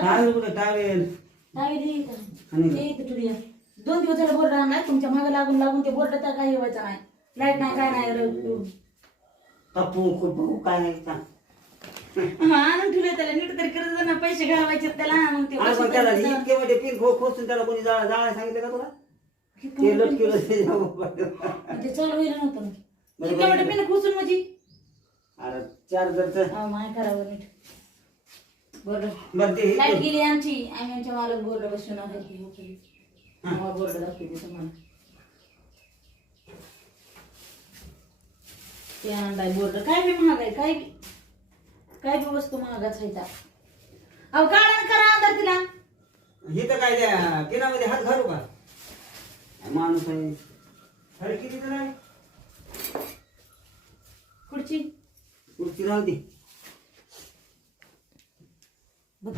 Towel कुठे towel दोन दिवस झाले बोर्ड आणलाय तुमच्या मागे लागून लागून ते बोर्ड तर काही व्हायचं नाही लाईट नाही काय नाही तपू बघू काय नाही सांग. आणून ठेवले त्याला नीट तरी करत ना पैसे घालवायचे त्याला मग ते अरे पण त्याला इतके मोठे पिन खोसून त्याला कोणी जाळायला सांगितलं का तुला ते लटकेलं ते चालू होईल नव्हतं ना इतके मोठे पिन खुसून माझी अरे चार्जरचं माय करावं नीट बोर्ड बरं ते लाईट गेली आमची आम्ही आमच्या मालक बोर्ड बसून आलो बोर्ड दाखवते तुम्हाला ते आणलाय बोर्ड काय बी महाग आहे काय बी वस्तू महागाच आहे अहो काढा करा अंदर तिला हे तर काय त्या पिनामध्ये हात घालू का माणूस आहे अरे किती जण आहे खुर्ची खुर्ची राहू दे बघ